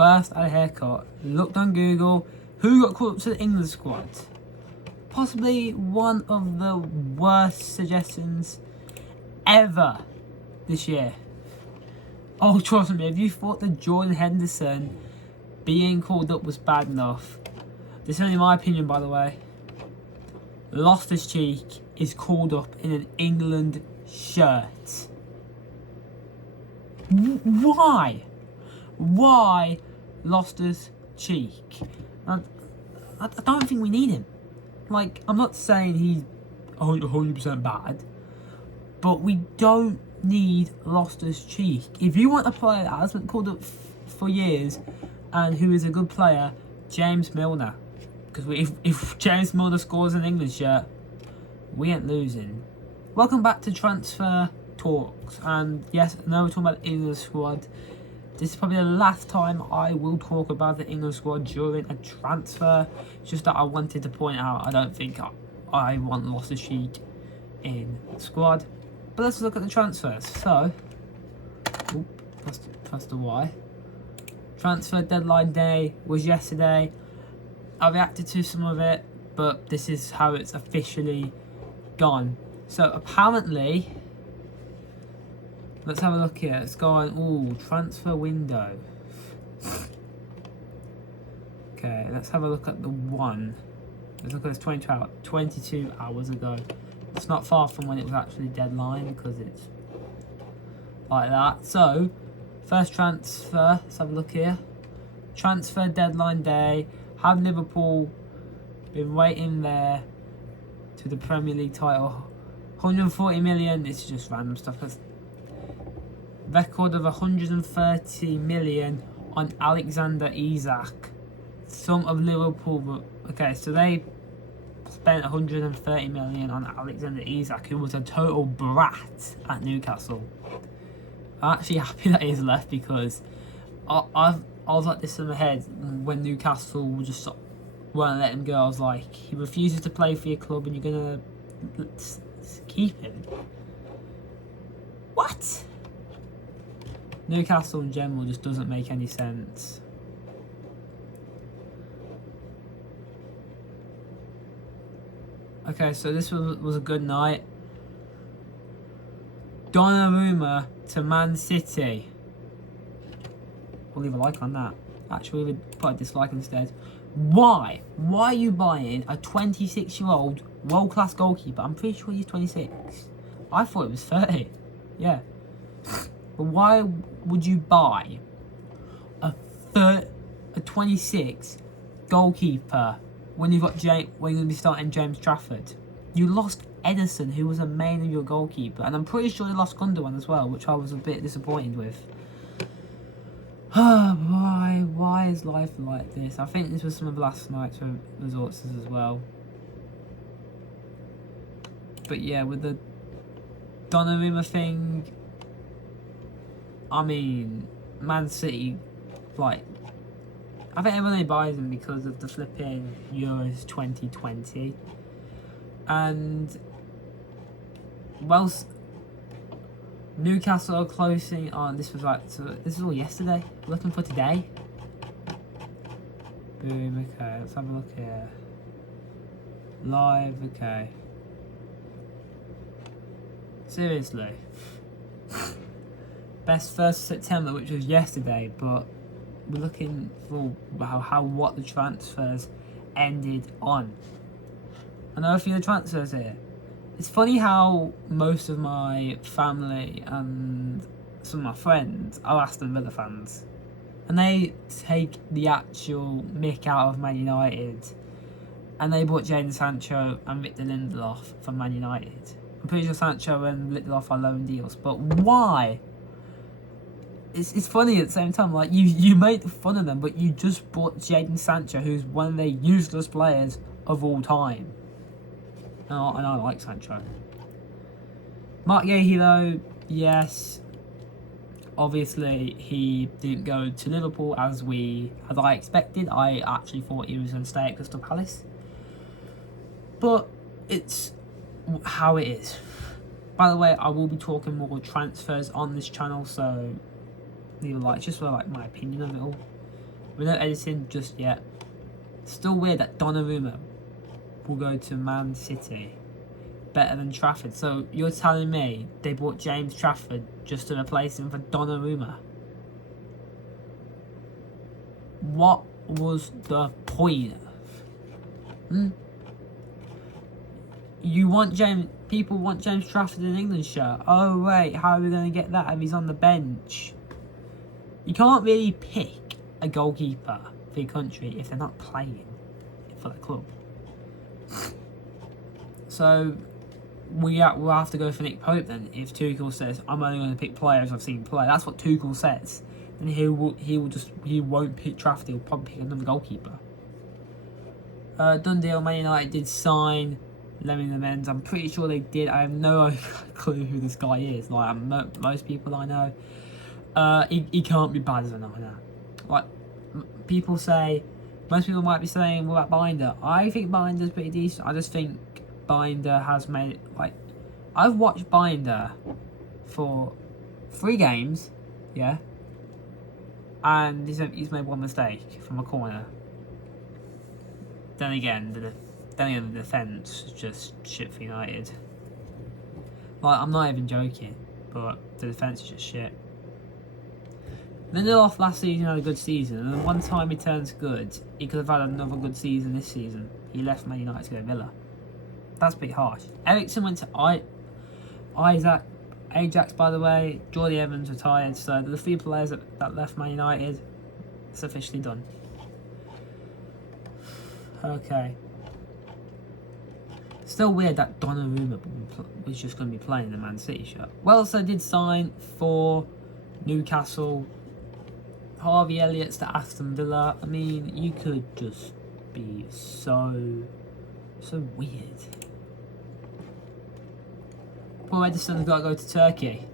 first I had a haircut, looked on Google, who got called up to the England squad? Possibly one of the worst suggestions ever this year. Oh, trust me, if you thought that Jordan Henderson being called up was bad enough, this is only my opinion, by the way. Loftus Cheek is called up in an England shirt. Why? Why Loftus Cheek? I don't think we need him. Like, I'm not saying he's 100% bad, but we don't need Loftus Cheek. If you want a player that hasn't called up for years and who is a good player, James Milner. Because if James Milner scores an England shirt, we ain't losing. Welcome back to Transfer Talks. And yes, I know we're talking about the England squad. This is probably the last time I will talk about the England squad during a transfer. It's just that I wanted to point out I don't think I want Loftus Cheek in the squad. But let's look at the transfers. So, press the Y. Transfer deadline day was yesterday. I reacted to some of it, but this is how it's officially gone. So apparently, let's have a look here. It's going, ooh, transfer window. Okay, let's have a look at the one. Let's look at this 22 hours ago. It's not far from when it was actually deadline because it's like that. So, first transfer, let's have a look here. Transfer deadline day. Have Liverpool been waiting there to the Premier League title? 140 million, it's just random stuff. Record of 130 million on Alexander Isak. Some of Liverpool, okay, so they spent 130 million on Alexander Isak, who was a total brat at Newcastle. I'm actually happy that he's left because I was like this in my head when Newcastle just weren't letting him go. I was like, he refuses to play for your club and you're going to keep him? What? Newcastle in general just doesn't make any sense. Okay, so this was a good night. Donnarumma to Man City. We'll leave a like on that. Actually, we'll put a dislike instead. Why? Why are you buying a 26-year-old world-class goalkeeper? I'm pretty sure he's 26. I thought it was 30. Yeah. But why would you buy a 26 goalkeeper when you've got when you're going to be starting James Trafford? You lost Edison, who was a main of your goalkeeper, and I'm pretty sure you lost Gundogan as well, which I was a bit disappointed with. Why is life like this? I think this was some of last night's results as well. But yeah, with the Donnarumma thing, I mean, Man City, like, I think everyone buys him because of the flipping Euros 2020. And, whilst Newcastle are closing on, this was like, so this is all yesterday, looking for today. Boom, okay, let's have a look here. Live, okay. Seriously. Best 1st September, which was yesterday, but we're looking for what the transfers ended on. I know a few of the transfers here. It's funny how most of my family and some of my friends are Aston Villa fans. And they take the actual mick out of Man United. And they bought Jadon Sancho and Victor Lindelof from Man United. I'm pretty sure Sancho and Lindelof are loan deals. But why? It's funny at the same time. Like, you made fun of them, but you just bought Jadon Sancho, who's one of the useless players of all time. And I like Sancho. Mark Yehi, though, yes. Obviously, he didn't go to Liverpool as I expected. I actually thought he was going to stay at Crystal Palace. But it's how it is. By the way, I will be talking more transfers on this channel, so leave a like, just for like my opinion of it all. without editing just yet. Still weird that Donnarumma will go to Man City better than Trafford. So you're telling me they bought James Trafford just to replace him for Donnarumma? What was the point? You want people want James Trafford in England shirt. Oh wait, how are we going to get that if he's on the bench? You can't really pick a goalkeeper for your country if they're not playing for the club. So we'll have to go for Nick Pope then. If Tuchel says I'm only going to pick players I've seen play, that's what Tuchel says. Then he won't pick Trafford. He'll probably pick another goalkeeper. Done deal. Man United did sign Lemmy Lamens. I'm pretty sure they did. I have no clue who this guy is. Like most people I know, he can't be bad as a niner. Like people say, most people might be saying, "What about Binder?" I think Binder's pretty decent. I just think Binder has made it, like, I've watched Binder for 3 games, yeah, and he's made one mistake from a corner. Then again, the defence is just shit for United. Like, I'm not even joking, but the defence is just shit. Lindelof last season had a good season, and the one time he turns good, he could have had another good season this season. He left Man United to go to Villa. That's pretty harsh. Ericsson went to Ajax, by the way. Jordi Evans retired, so the 3 players that left Man United, it's officially done. Okay. Still weird that Donnarumma was just going to be playing the Man City shirt. Wells did sign for Newcastle. Harvey Elliott's to Aston Villa. I mean, you could just be so weird. Paul Edison's got to go to Turkey.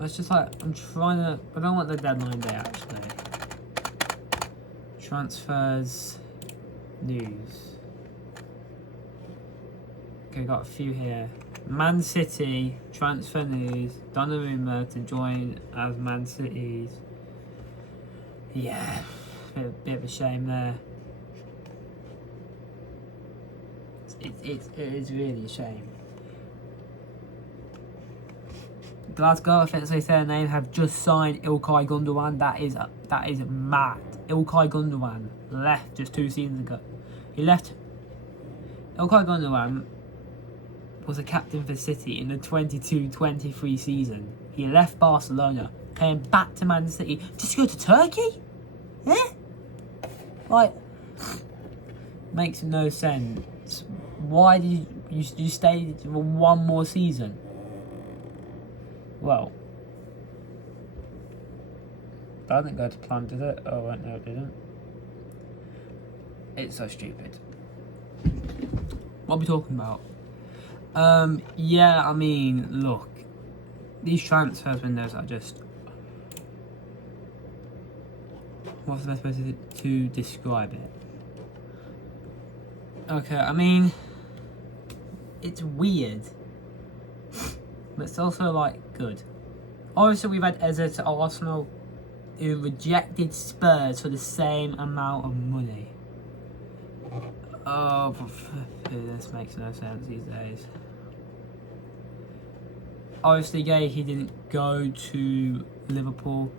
It's just like, I don't want the deadline day actually. Transfers, news. Okay, got a few here. Man City, transfer news. Donnarumma to join as Man City's. Yeah, bit of a shame there. It is really a shame. Glasgow, I think they say their name, have just signed İlkay Gundogan. That is mad. İlkay Gundogan left just 2 seasons ago. İlkay Gundogan was a captain for City in the 22-23 season. He left Barcelona, came back to Man City just to go to Turkey? Yeah? Like, makes no sense. Why did you stay for 1 more season? Well, that didn't go to plan, did it? Oh, wait, no, it didn't. It's so stupid. What are we talking about? Yeah, I mean, look, these transfer windows are just, what's the best way to describe it? Okay, I mean, it's weird, but it's also like good. Obviously, we've had Eze to Arsenal, who rejected Spurs for the same amount of money. Oh, this makes no sense these days. Obviously, he didn't go to Liverpool.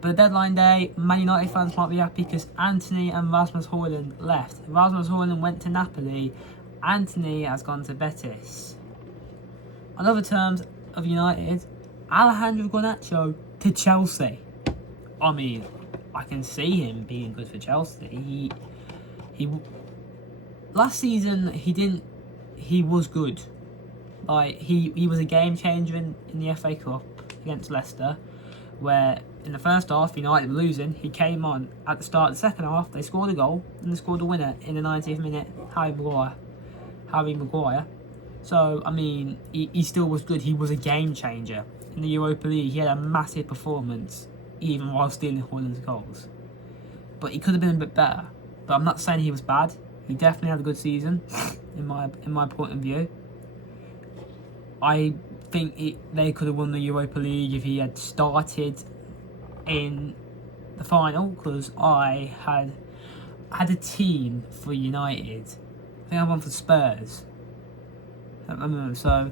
But deadline day, Man United fans might be happy because Anthony and Rasmus Højlund left. Rasmus Højlund went to Napoli. Anthony has gone to Betis. On other terms of United, Alejandro Garnacho to Chelsea. I mean, I can see him being good for Chelsea. He last season he was good. Like he was a game changer in the FA Cup against Leicester, where in the first half United were losing. He came on at the start of the second half. They scored a goal and they scored a winner in the 90th minute. Harry Maguire. So I mean, he still was good. He was a game changer in the Europa League. He had a massive performance, even while stealing Højlund's goals. But he could have been a bit better. But I'm not saying he was bad. He definitely had a good season, in my point of view. I think they could have won the Europa League if he had started in the final, because I had a team for United. I think I won for Spurs. So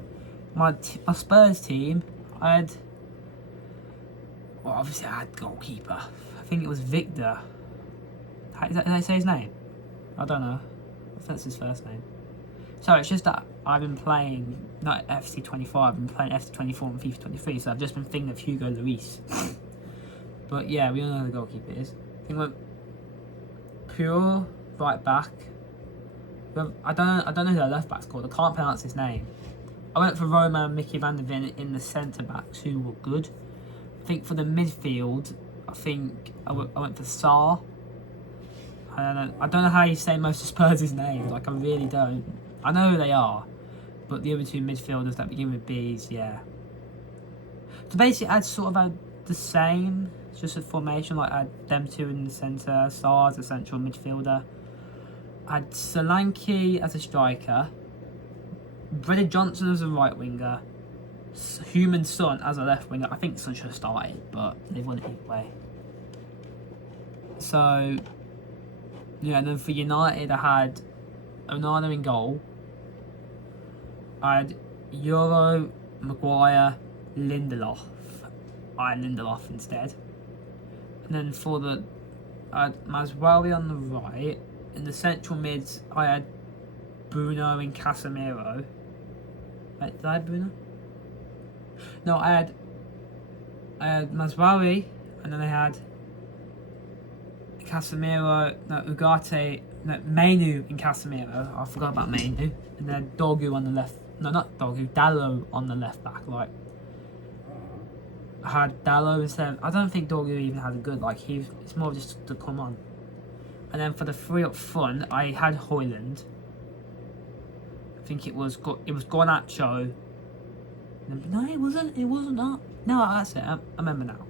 my Spurs team, obviously I had goalkeeper. I think it was Victor. Did I say his name? I don't know. I think that's his first name. So it's just that I've been playing, not FC 24, I've been playing FC 24 and FIFA 23, so I've just been thinking of Hugo Lloris. But yeah, we all know who the goalkeeper is. I think we're pure right back. I don't know who the left back's called. I can't pronounce his name. I went for Roma and Mickey van der Ven in the centre backs, who were good. I think for the midfield, I went for Saar. I don't know how you say most of Spurs' names. Like, I really don't. I know who they are, but the other two midfielders that begin with B's, yeah. So basically, I'd sort of had the same, just a formation. Like, I had them two in the centre, Saar as a central midfielder. I had Solanke as a striker, Brennan Johnson as a right winger, Human Son as a left winger. I think Son should have started, but they won it either way. So, yeah, and then for United, I had Onana in goal. I had Euro, Maguire, Lindelof. I had Lindelof instead. And then I had Masraoui on the right. In the central mids, I had Bruno and Casemiro. Wait, did I have Bruno? No, I had Masraoui, and then I had Casemiro, Ugarte, Mainu and Casemiro. I forgot about Mainu. And then Dogu on the left. No, not Dogu. Dallo on the left back. Like, I had Dallo instead. I don't think Dogu even had a good. Like, it's more just to come on. And then for the three up front, I had Højlund. I think it was Garnacho. No, it wasn't. It wasn't that. No, that's it. I remember now.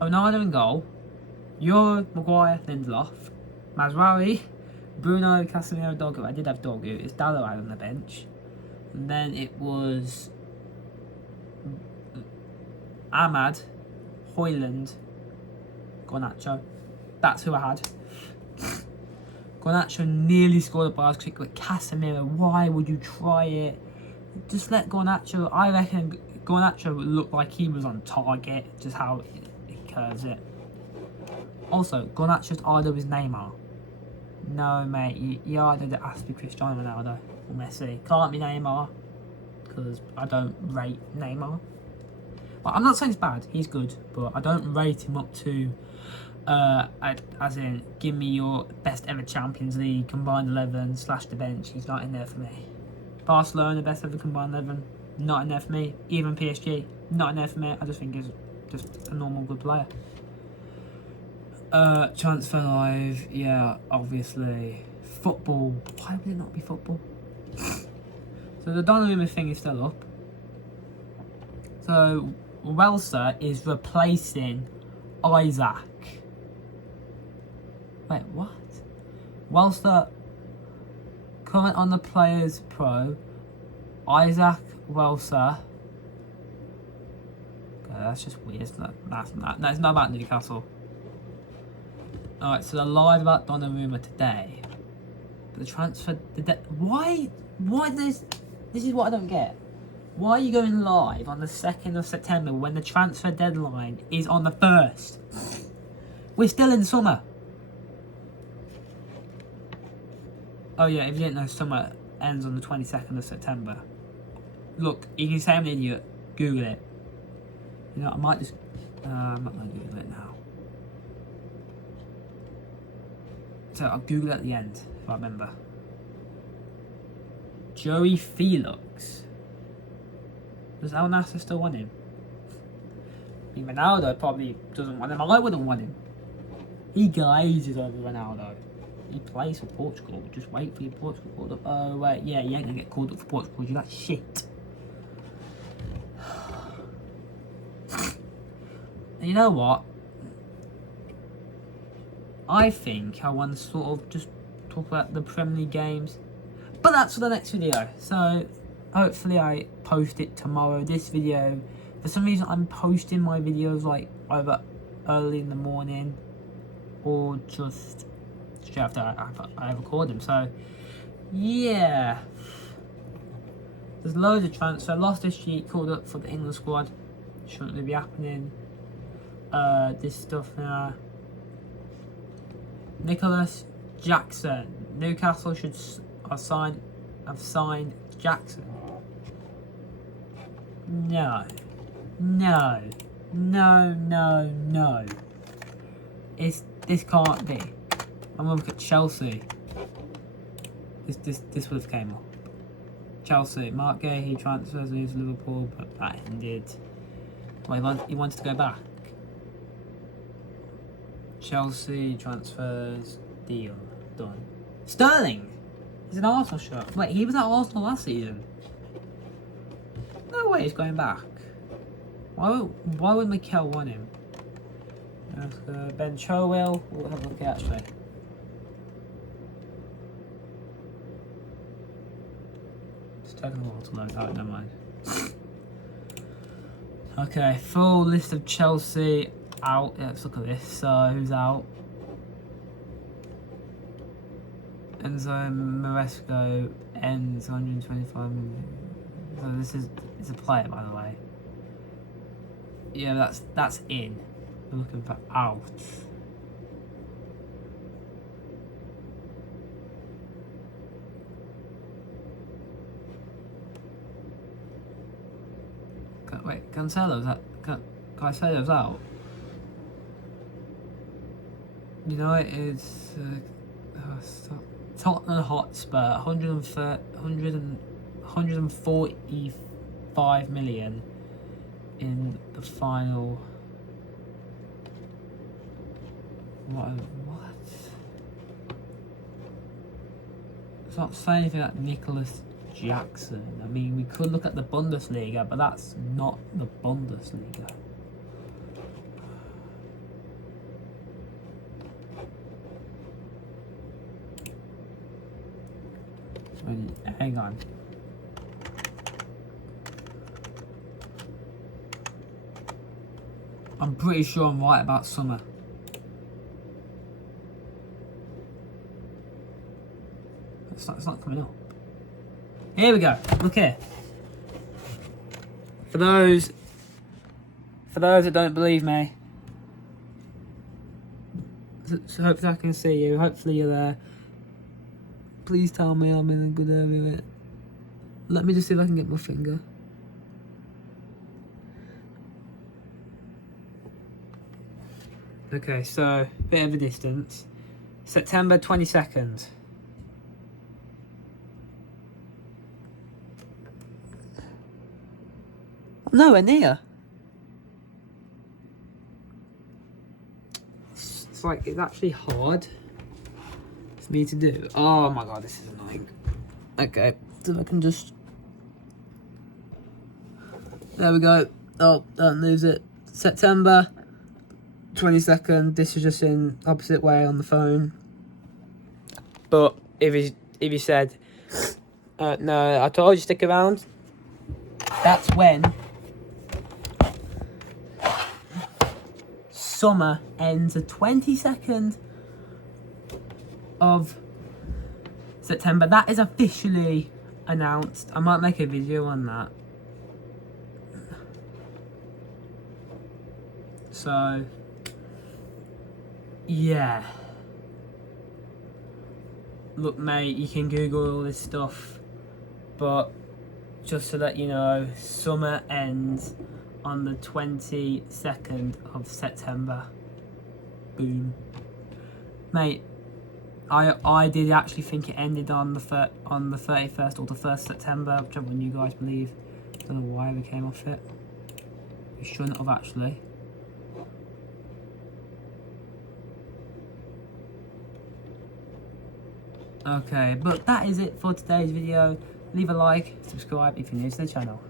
Onana in goal. Euro, Maguire, Lindelof, Masraoui, Bruno, Casemiro, Dogu. I did have Dogu. It's Dallo out on the bench. And then it was Ahmad, Højlund, Garnacho. That's who I had. Garnacho nearly scored a bias kick, but Casemiro, why would you try it? Just let Garnacho. I reckon Garnacho looked like he was on target, just how he curves it. Also, Garnacho's idol is Neymar. No, mate, your idol has to be Cristiano Ronaldo or Messi. Can't be Neymar, because I don't rate Neymar. Well, I'm not saying it's bad, he's good, but I don't rate him up to, as in, give me your best ever Champions League, combined 11, slash the bench. He's not in there for me. Barcelona, best ever combined 11, not in there for me. Even PSG, not in there for me. I just think he's just a normal good player. Transfer Live, yeah, obviously. Football, why would it not be football? So the Donnarumma thing is still up. So Welser is replacing Isaac. Wait, what? Welser, comment on the Players Pro. Isaac Welser. Okay, that's just weird. It's not about Newcastle. Alright, so they're live about Donnarumma today. But the transfer... Why this is what I don't get. Why are you going live on the 2nd of September when the transfer deadline is on the 1st? We're still in summer. Oh yeah, if you didn't know, summer ends on the 22nd of September. Look, you can say I'm an idiot. Google it. You know, I might just... I'm not going to Google it now. So I'll Google it at the end, if I remember. Joey Felix. Does Al Nassr still want him? I mean, Ronaldo probably doesn't want him. I wouldn't want him. He glazes over Ronaldo. He plays for Portugal. Just wait for your Portugal called up. Oh, wait. Yeah, you ain't going to get called up for Portugal. You that shit. And you know what? I think I want to sort of just talk about the Premier League games. But that's for the next video. So, hopefully I post it tomorrow. This video, for some reason I'm posting my videos like either early in the morning or just straight after I record them. So yeah, there's loads of transfer. Loftus Cheek called up for the England squad. Shouldn't really be happening. This stuff now. Nicholas Jackson. Newcastle should have signed Jackson. No. This can't be. I'm gonna look at Chelsea. This would have came up. Chelsea. Mark Gay, he transfers leaves Liverpool, but that ended. Well, he wanted to go back. Chelsea transfers deal done. Sterling. He's an Arsenal shirt. Wait, he was at Arsenal last season. No way he's going back. Why would Mikel want him? Ben Chilwell. We'll have a look at actually. It's taking a while to load out, never mind. Okay, full list of Chelsea out. Yeah, let's look at this. So who's out? Enzo Maresco ends 125 million. So this is a player, by the way. Yeah, that's in. We're looking for out. Wait, Cancelo's out. Cancelo's out. United's Tottenham Hotspur 145 million in the final. What? It's not saying anything like Nicholas Jackson. I mean, we could look at the Bundesliga, but that's not the Bundesliga. Hang on. I'm pretty sure I'm right about summer. It's not coming up. Here we go. Look here. For those that don't believe me, so hopefully I can see you. Hopefully you're there. Please tell me I'm in a good area. Let me just see if I can get my finger. Okay, so bit of a distance. September 22nd. Nowhere near. It's like it's actually hard for me to do. Oh my god, this is annoying. Okay, so I can just. There we go. Oh, don't lose it. September 22nd. This is just in opposite way on the phone. But if he said, no, I told you stick around. That's when summer ends the 22nd of September. That is officially announced. I might make a video on that. So, yeah. Look, mate, you can Google all this stuff, but just so that you know, summer ends on the 22nd of September. Boom. Mate, I did actually think it ended on the 31st or the 1st September, whichever one you guys believe. I don't know why we came off it. We shouldn't have actually. Okay, but that is it for today's video. Leave a like, subscribe if you're new to the channel.